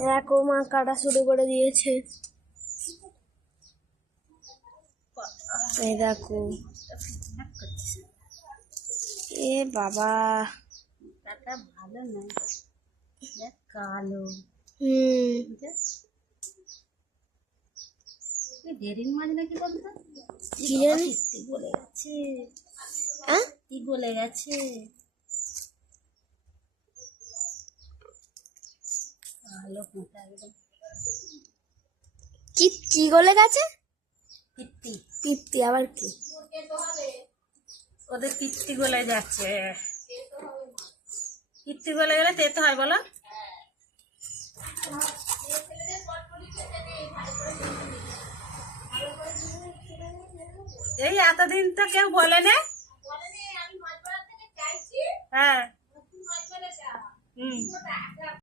দেখো মা কাটা শুরু করে দিয়েছে। এই দেখো, এ বাবা কাটা ভালো না, কালো। ডেরিং মাছ নাকি বলতো, কি জানি কি বলে গেছে, হ্যাঁ কি বলে গেছে, কালো মোটা একদম। কি কি গলে গেছে? পিত্তি, পিত্তি আবার কি? ওদের পিত্তি গলে যাচ্ছে। পিত্তি গলে গেলে তেতো হয় বলো। এই এতদিন তো কেউ বলে না। হ্যাঁ,